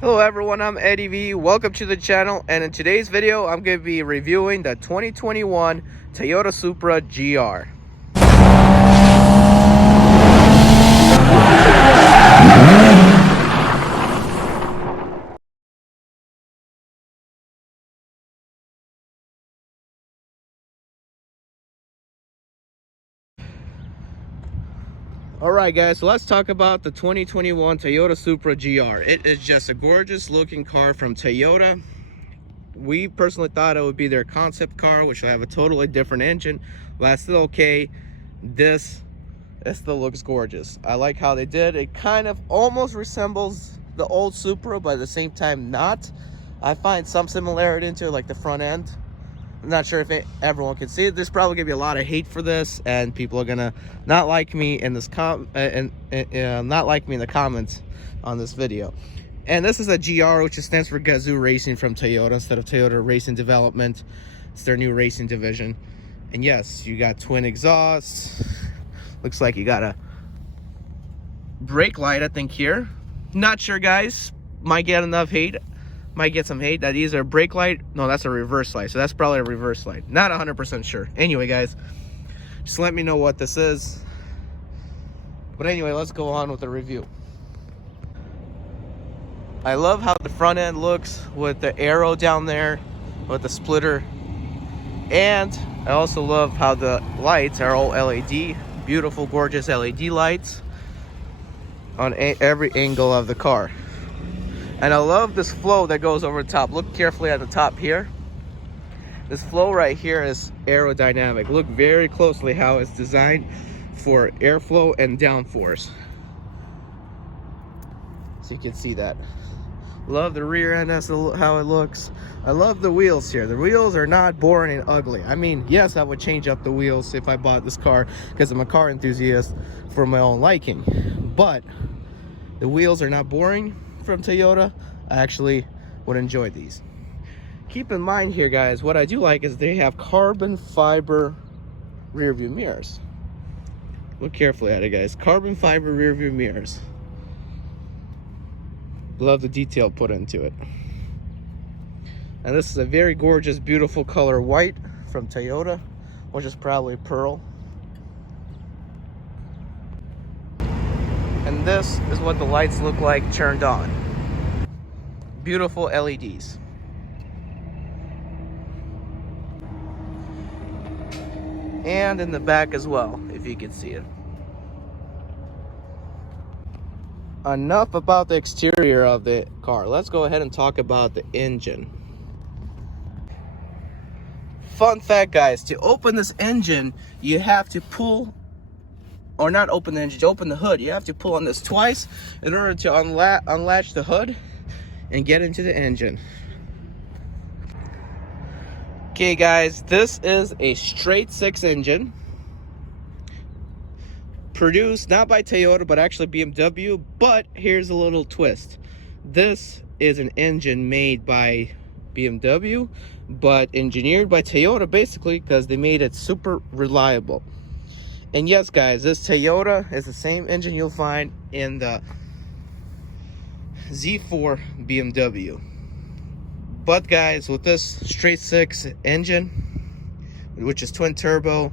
Hello everyone, I'm Eddie V. Welcome to the channel, and in today's video I'm going to be reviewing the 2021 Toyota Supra GR. Alright guys, so let's talk about the 2021 Toyota Supra GR. It is just a gorgeous looking car from Toyota. We personally thought it would be their concept car, which will have a totally different engine, but that's still okay. It still looks gorgeous. I like how they did it. Kind of almost resembles the old Supra, but at the same time not. I find some similarity into it, like the front end. I'm not sure if everyone can see it. There's probably gonna be a lot of hate for this, and people are gonna not like me in this not like me in the comments on this video. And this is a GR, which stands for Gazoo Racing from Toyota instead of Toyota Racing Development. It's their new racing division. And yes, you got twin exhausts. Looks like you got a brake light, I think, here. Not sure, guys. Might get enough hate. Might get some hate that these are brake light. No, that's a reverse light. So that's probably a reverse light. Not 100% sure. Anyway, guys, just let me know what this is. But anyway, let's go on with the review. I love how the front end looks with the arrow down there, with the splitter. And I also love how the lights are all LED. Beautiful, gorgeous LED lights on every angle of the car. And I love this flow that goes over the top. Look carefully at the top here. This flow right here is aerodynamic. Look very closely how it's designed for airflow and downforce. So you can see that. Love the rear end, that's how it looks. I love the wheels here. The wheels are not boring and ugly. I mean, yes, I would change up the wheels if I bought this car because I'm a car enthusiast for my own liking. But the wheels are not boring from Toyota. I actually would enjoy these. Keep in mind here, guys, what I do like is they have carbon fiber rear view mirrors. Look carefully at it, guys. Carbon fiber rear view mirrors. Love the detail put into it. And this is a very gorgeous, beautiful color white from Toyota, which is probably pearl. And this is what the lights look like turned on. Beautiful LEDs. And in the back as well, if you can see it. Enough about the exterior of the car. Let's go ahead and talk about the engine. Fun fact, guys, to open this engine, you have to pull, or not open the engine, to open the hood, you have to pull on this twice in order to unlatch the hood and get into the engine. Okay, guys, this is a straight six engine. Produced not by Toyota, but actually BMW. But here's a little twist. This is an engine made by BMW, but engineered by Toyota, basically, because they made it super reliable. And yes, guys, this Toyota is the same engine you'll find in the Z4 BMW. But guys, with this straight six engine, which is twin turbo,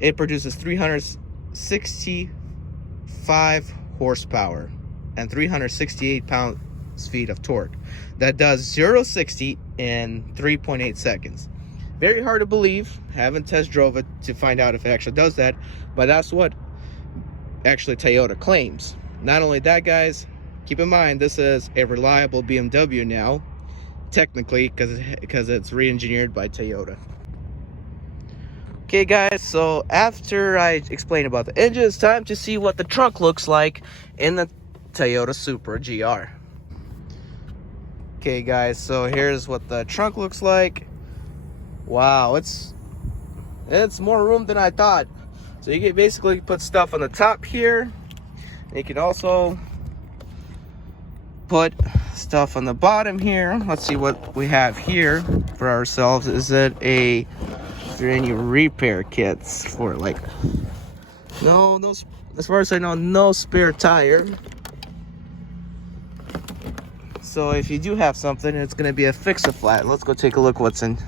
it produces 365 horsepower and 368 pounds-feet of torque. That does 0-60 in 3.8 seconds. Very hard to believe. Haven't test drove it to find out if it actually does that, but that's what actually Toyota claims. Not only that, guys, keep in mind this is a reliable BMW now, technically, because it's re-engineered by Toyota. Okay, guys, so after I explain about the engine, it's time to see what the trunk looks like in the Toyota Supra GR. Okay, guys, so here's what the trunk looks like. Wow, it's more room than I thought. So you can basically put stuff on the top here. And you can also put stuff on the bottom here. Let's see what we have here for ourselves. Is there any repair kits for it? Like, no, as far as I know, no spare tire. So if you do have something, it's going to be a fix-a-flat. Let's go take a look what's in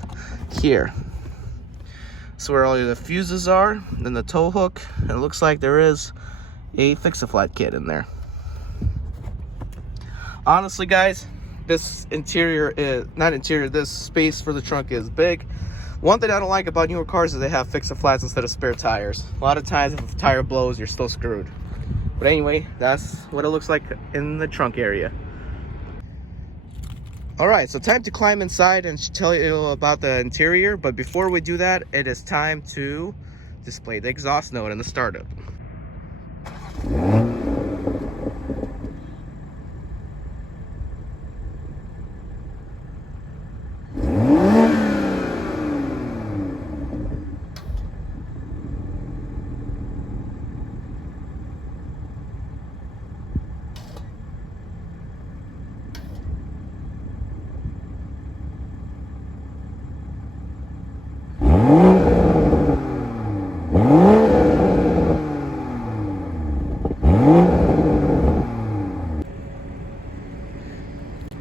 here. So where all the fuses are, then the tow hook, and it looks like there is a fix-a-flat kit in there. Honestly, guys, this interior is not interior, this space for the trunk is big. One thing I don't like about newer cars is they have fix-a-flats instead of spare tires. A lot of times if a tire blows, you're still screwed. But anyway, that's what it looks like in the trunk area. All right, so time to climb inside and tell you about the interior. But before we do that, it is time to display the exhaust note in the startup.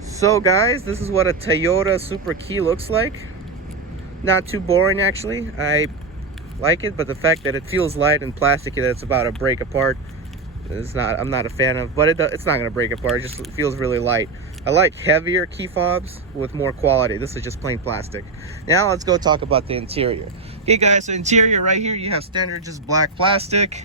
So guys, this is what a Toyota Supra key looks like. Not too boring actually. I like it, but the fact that it feels light and plasticky, that it's about to break apart, I'm not a fan of. But it's not going to break apart. It just feels really light. I like heavier key fobs with more quality. This is just plain plastic. Now let's go talk about the interior. Okay guys, so interior right here, you have standard just black plastic.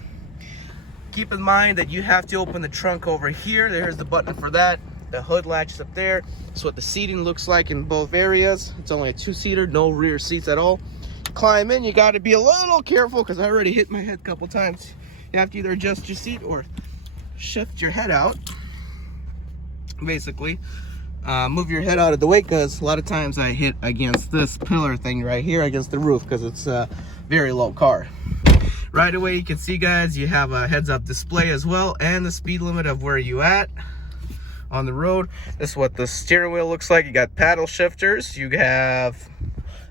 Keep in mind that you have to open the trunk over here. There's the button for that. The hood latch is up there. That's what the seating looks like in both areas. It's only a two-seater, no rear seats at all. Climb in, you got to be a little careful because I already hit my head a couple times. You have to either adjust your seat or shift your head out. Basically, move your head out of the way because a lot of times I hit against this pillar thing right here against the roof because it's a very low car. Right away, you can see, guys, you have a heads-up display as well and the speed limit of where you at on the road. This is what the steering wheel looks like. You got paddle shifters. You have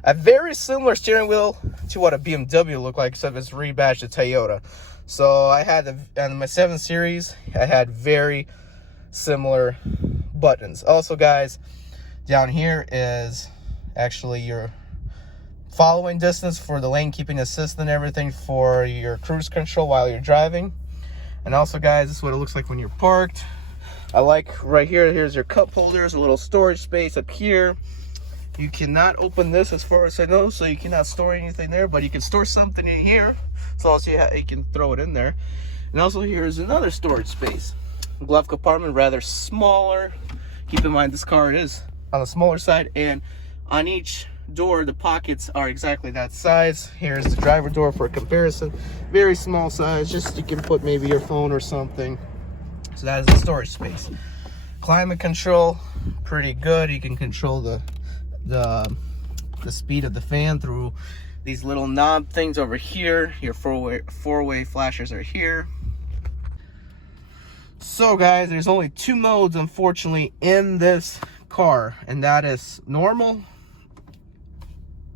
a very similar steering wheel to what a BMW looked like, except it's rebadged to Toyota. So I had on my 7 Series, I had very similar buttons. Also, guys, down here is actually your following distance for the lane keeping assist and everything for your cruise control while you're driving. And also, guys, this is what it looks like when you're parked. I like right here, here's your cup holders, a little storage space up here. You cannot open this as far as I know, so you cannot store anything there, but you can store something in here. So also you can throw it in there. And also here's another storage space. Glove compartment, rather smaller. Keep in mind this car is on the smaller side, and on each door the pockets are exactly that size. Here's the driver door for a comparison. Very small size, just you can put maybe your phone or something. So that is the storage space. Climate control, pretty good. You can control the speed of the fan through these little knob things over here. Your four-way flashers are here. So guys, there's only 2 modes, unfortunately, in this car, and that is normal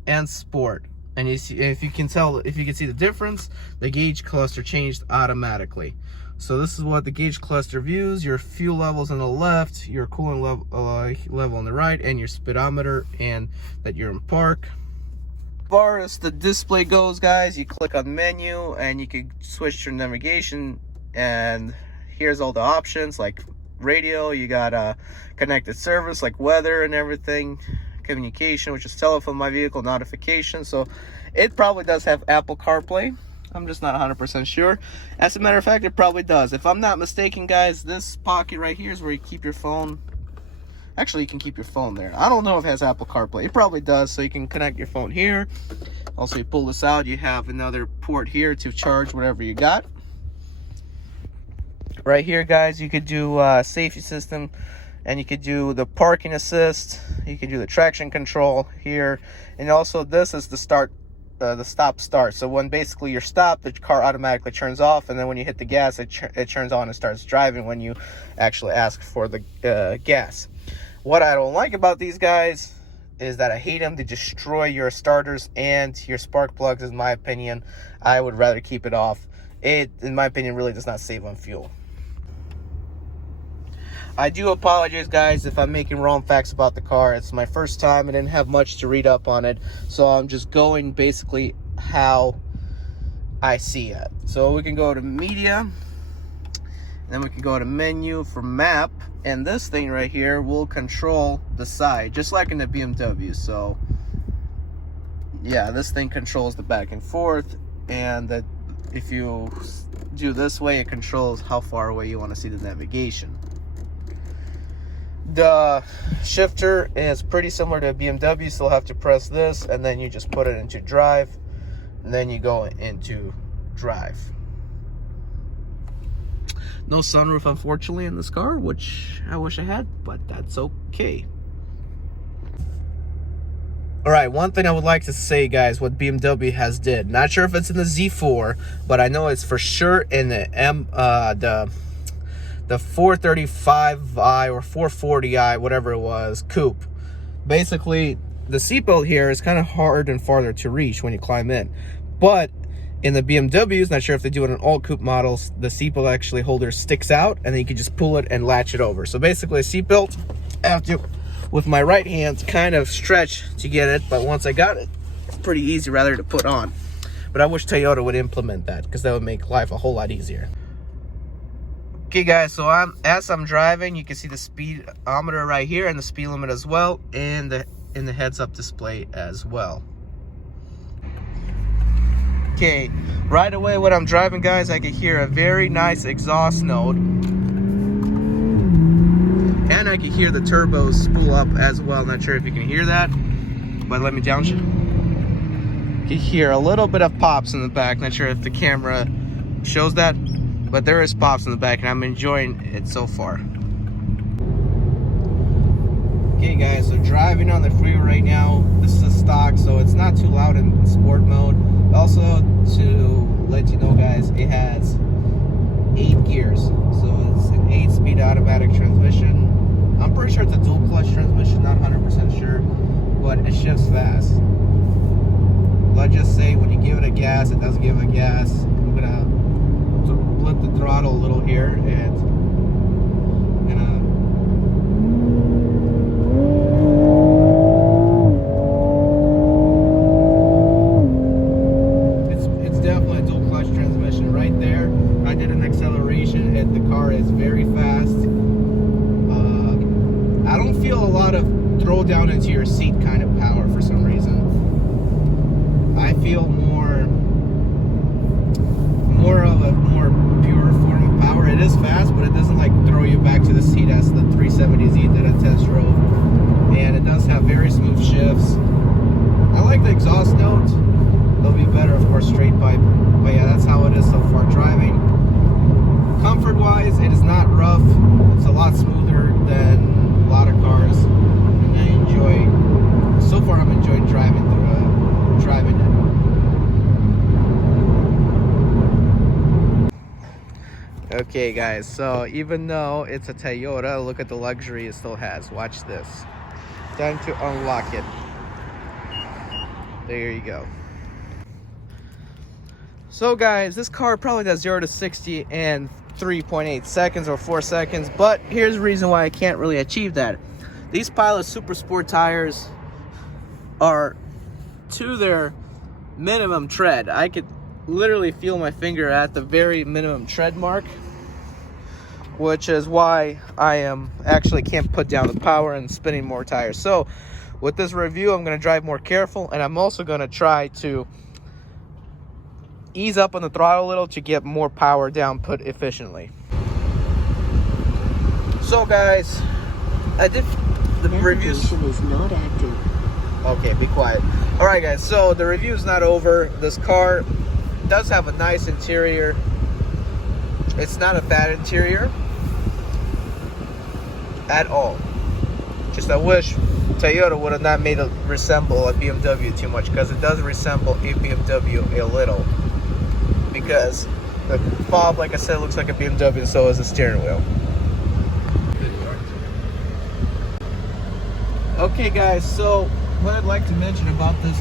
and sport. And you see, if you can see the difference, the gauge cluster changed automatically. So this is what the gauge cluster views: your fuel levels on the left, your coolant level on the right, and your speedometer, and that you're in park. As far as the display goes, guys, you click on menu and you can switch your navigation, and here's all the options like radio. You got a connected service like weather and everything, communication, which is telephone, my vehicle, notification. So it probably does have Apple CarPlay. I'm just not 100% sure. As a matter of fact, it probably does. If I'm not mistaken, guys, this pocket right here is where you keep your phone. Actually, you can keep your phone there. I don't know if it has Apple CarPlay. It probably does, so you can connect your phone here. Also, you pull this out, you have another port here to charge whatever you got. Right here, guys, you could do safety system, and you could do the parking assist. You could do the traction control here, and also this is the stop start. So when basically you're stopped, the car automatically turns off, and then when you hit the gas, it turns on and starts driving when you actually ask for the gas. What I don't like about these guys is that I hate them. They destroy your starters and your spark plugs, in my opinion. I would rather keep it off. It, in my opinion, really does not save on fuel. I do apologize, guys, if I'm making wrong facts about the car. It's my first time. I didn't have much to read up on it, so I'm just going basically how I see it. So we can go to media, then we can go to menu for map, and this thing right here will control the side, just like in the BMW. So yeah, this thing controls the back and forth, and that if you do this way, it controls how far away you want to see the navigation. The shifter is pretty similar to a BMW. You still have to press this, and then you just put it into drive, and then you go into drive. No sunroof, unfortunately, in this car, which I wish I had, but that's okay. All right, one thing I would like to say, guys, what BMW has did. Not sure if it's in the Z4, but I know it's for sure in the the 435i or 440i, whatever it was, coupe. Basically, the seatbelt here is kind of hard and farther to reach when you climb in. But in the BMWs, not sure if they do it in all coupe models, the seatbelt actually holder sticks out, and then you can just pull it and latch it over. So basically, a seatbelt, I have to, with my right hand, kind of stretch to get it. But once I got it, it's pretty easy rather to put on. But I wish Toyota would implement that, because that would make life a whole lot easier. Okay, guys, so as I'm driving, you can see the speedometer right here and the speed limit as well, and in the heads-up display as well. Okay, right away when I'm driving, guys, I can hear a very nice exhaust note, and I can hear the turbos spool up as well. Not sure if you can hear that, but let me down you. You can hear a little bit of pops in the back. Not sure if the camera shows that, but there is pops in the back, and I'm enjoying it so far. Okay, guys, so driving on the freeway right now. This is a stock, so it's not too loud in sport mode. Also, to let you know, guys, it has 8 gears, so it's an 8-speed automatic transmission. I'm pretty sure it's a dual clutch transmission, not 100% sure, but it shifts fast. Let's just say when you give it a gas, it doesn't give it a gas. I'm gonna flip the throttle a little here, and it's definitely a dual clutch transmission right there. I did an acceleration, and the car is very fast. I don't feel a lot of throw down into your seat kind of power for some reason. I feel more of a more pure form of power. It is fast, but it doesn't like throw you back to the seat as the 370Z that I test drove. And it does have very smooth shifts. I like the exhaust note. They'll be better, of course, straight pipe. But yeah, that's how it is so far driving. Comfort-wise, it is not rough. It's a lot smoother than a lot of cars. And I enjoy, so far I'm enjoying driving it. Okay, guys, so even though it's a Toyota, look at the luxury it still has. Watch this. Time to unlock it. There you go. So, guys, this car probably does 0 to 60 in 3.8 seconds or 4 seconds, but here's the reason why I can't really achieve that. These Pilot Super Sport tires are to their minimum tread. I could literally feel my finger at the very minimum tread mark, which is why I actually can't put down the power and spinning more tires. So with this review, I'm going to drive more careful, and I'm also going to try to ease up on the throttle a little to get more power down put efficiently. So, guys, I did the reviews. Is not active. Okay, be quiet. All right, guys, so the review is not over. This car does have a nice interior. It's not a bad interior at all. Just I wish Toyota would have not made it resemble a BMW too much, because it does resemble a BMW a little. Because the fob, like I said, looks like a BMW, and so is the steering wheel. Okay, guys, so what I'd like to mention about this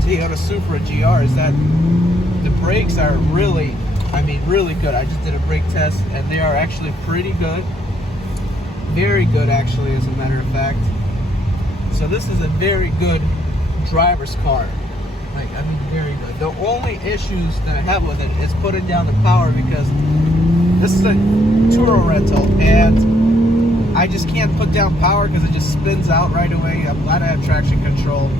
Toyota Supra GR is that the brakes are really good. I just did a brake test, and they are actually pretty good. very good actually, as a matter of fact. So this is a very good driver's car. Like, I mean, very good. The only issues that I have with it is putting down the power, because this is a Turo rental and I just can't put down power because it just spins out right away. I'm glad I have traction control.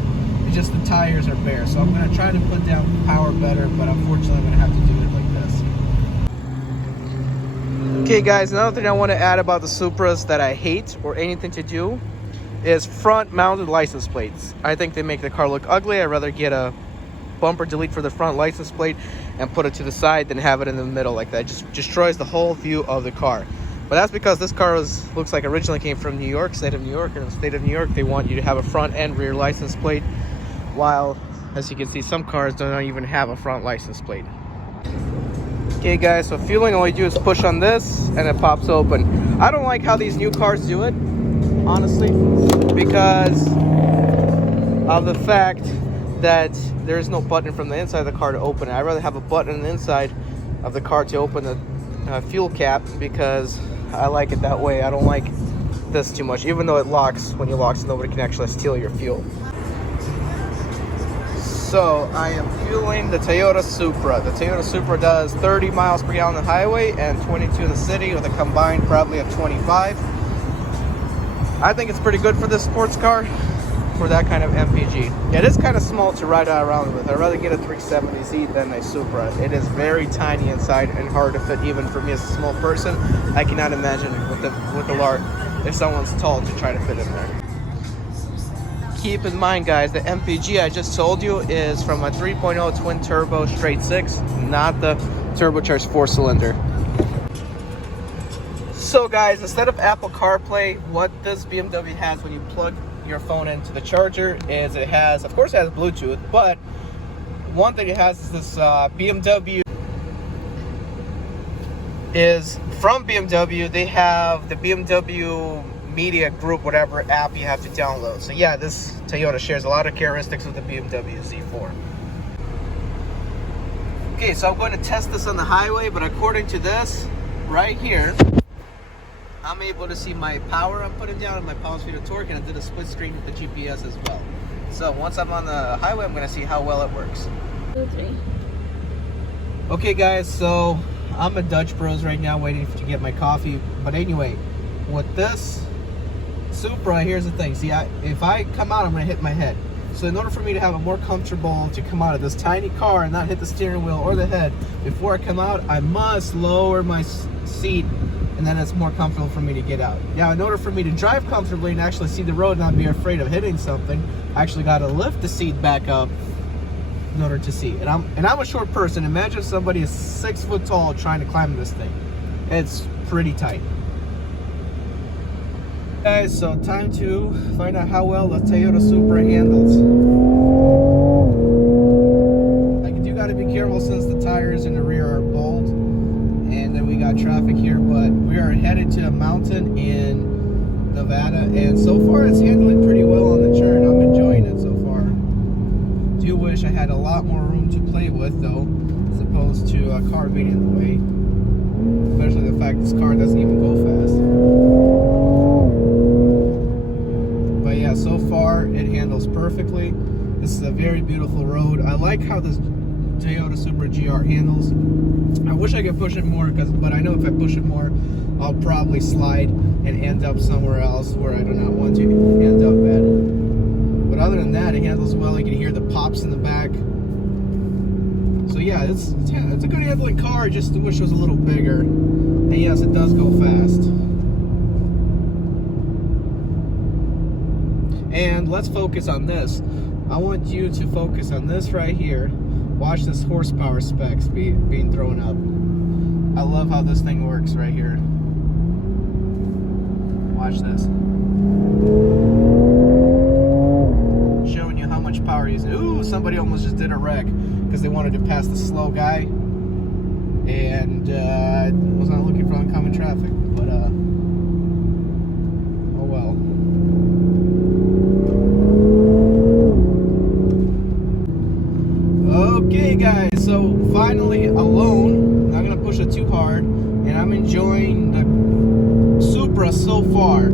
It's just the tires are bare. So I'm going to try to put down power better, but unfortunately I'm going to have to do it like this. Okay guys, another thing I want to add about the Supras that I hate, or anything to do, is front mounted license plates. I think they make the car look ugly. I'd rather get a bumper delete for the front license plate and put it to the side than have it in the middle like that. It just destroys the whole view of the car. But that's because this car looks like originally came from New York, state of New York, and in the state of New York they want you to have a front and rear license plate, while, as you can see, some cars don't even have a front license plate. Okay guys, so fueling, all you do is push on this and it pops open. I don't like how these new cars do it, honestly, because of the fact that there is no button from the inside of the car to open it. I'd rather have a button on the inside of the car to open the fuel cap, because I like it that way. I don't like this too much, even though it locks. When you lock, so nobody can actually steal your fuel. So I am fueling the Toyota Supra. The Toyota Supra does 30 miles per gallon on the highway and 22 in the city, with a combined probably of 25. I think it's pretty good for this sports car, for that kind of MPG. Yeah, it is kind of small to ride around with. I'd rather get a 370Z than a Supra. It is very tiny inside and hard to fit, even for me as a small person. I cannot imagine with the large, if someone's tall, to try to fit in there. Keep in mind guys, the MPG I just told you is from a 3.0 twin turbo straight 6, not the turbocharged 4-cylinder. So guys, instead of Apple CarPlay, what this BMW has when you plug your phone into the charger is it has, of course it has Bluetooth, but one thing it has is this BMW is from BMW. They have the BMW Media Group, whatever app you have to download. So yeah, this Toyota shares a lot of characteristics with the BMW Z4. Okay, so I'm going to test this on the highway, but according to this right here, I'm able to see my power I'm putting down and my power, speed, and torque, and I did a split screen with the GPS as well. So once I'm on the highway, I'm going to see how well it works. 2, 3. Okay guys, so I'm at Dutch Bros right now waiting to get my coffee. But anyway, with this Supra, here's the thing. See, if I come out, I'm going to hit my head. So in order for me to have it more comfortable to come out of this tiny car and not hit the steering wheel or the head before I come out, I must lower my seat, and then it's more comfortable for me to get out. Now, in order for me to drive comfortably and actually see the road and not be afraid of hitting something, I actually got to lift the seat back up in order to see. And I'm a short person. Imagine somebody is 6 foot tall trying to climb this thing. It's pretty tight. Guys, so time to find out how well the Toyota Supra handles. Like, you do got to be careful since the tires in the rear are bald, and then we got traffic here, but we are headed to a mountain in Nevada, and so far it's handling pretty well on the turn. I'm enjoying it so far. Do wish I had a lot more room to play with though, as opposed to a car being in the way, especially the fact this car doesn't even go fast. But yeah, so far it handles perfectly. This is a very beautiful road. I like how this Toyota Supra GR handles. I wish I could push it more, but I know if I push it more, I'll probably slide and end up somewhere else where I do not want to end up at. But other than that, it handles well. You can hear the pops in the back. So yeah, it's a good handling car. Just wish it was a little bigger. And yes, it does go fast. And let's focus on this. I want you to focus on this right here. Watch this horsepower specs being thrown up. I love how this thing works right here. Watch this. Showing you how much power he's using. Ooh, somebody almost just did a wreck because they wanted to pass the slow guy. And was not looking for oncoming traffic. But, oh well. Okay guys, so finally alone, not gonna push it too hard, and I'm enjoying the Supra so far.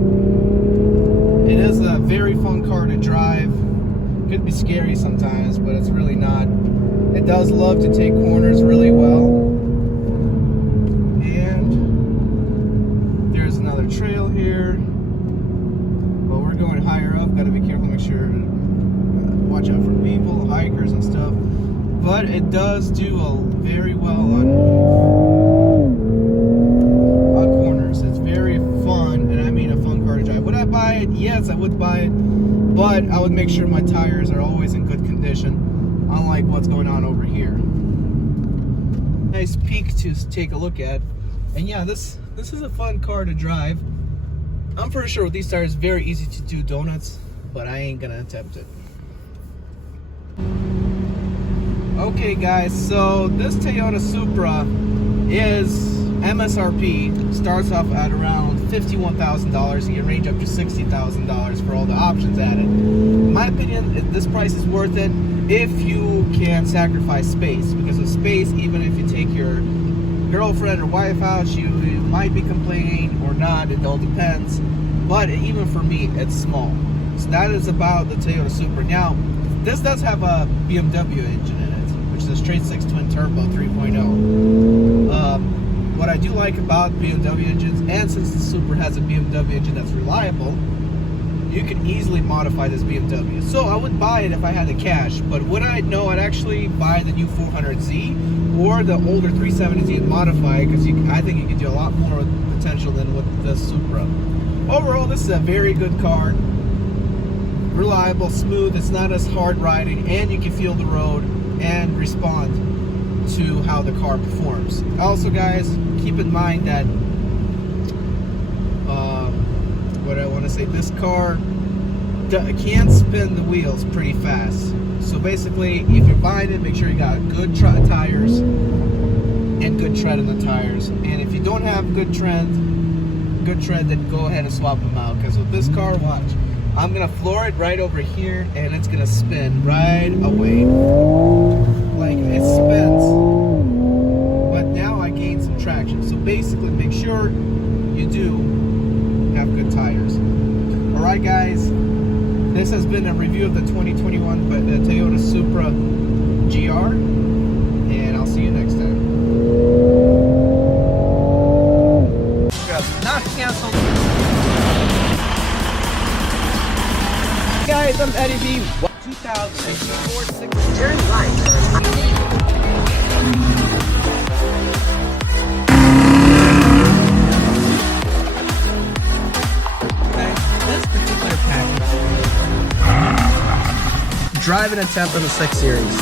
very fun car to drive. Could be scary sometimes, but it's really not. It does love to take corners really well. And there's another trail here. But we're going higher up. Got to be careful, make sure, watch out for people, hikers and stuff. But it does do very well on corners. It's very fun, and I mean a fun car to drive. Would I buy it? Yes, I would buy it, but I would make sure my tires are always in good condition, unlike what's going on over here. Nice peak to take a look at, and yeah, this is a fun car to drive. I'm pretty sure with these tires, very easy to do donuts, but I ain't gonna attempt it. Okay guys, so this Toyota Supra is MSRP, starts off at around $51,000. You can range up to $60,000 for all the options added. In my opinion, this price is worth it if you can sacrifice space, because with space, even if you take your girlfriend or wife out, you might be complaining or not, it all depends. But even for me, it's small. So that is about the Toyota Supra. Now, this does have a BMW engine in it, which is a straight 6 twin turbo 3.0. What I do like about BMW engines, and since the Supra has a BMW engine that's reliable, you can easily modify this BMW. So I would buy it if I had the cash, but would I? No, I'd actually buy the new 400Z or the older 370Z and modify it, because I think you can do a lot more potential than with the Supra. Overall, this is a very good car. Reliable, smooth, it's not as hard riding, and you can feel the road and respond to how the car performs. Also guys, keep in mind that what I want to say, this car can spin the wheels pretty fast. So basically, if you're buying it, make sure you got good tires and good tread in the tires. And if you don't have good tread, then go ahead and swap them out, because with this car, watch, I'm gonna floor it right over here and it's gonna spin right away. Like, it spins, but now I gained some traction. So basically, make sure you do have good tires. Alright guys, this has been a review of the 2021 Toyota Supra GR, and I'll see you next time. Not canceled. Guys, I'm Eddie B. 2004 turn right. This particular package, driving attempt on the 6 Series.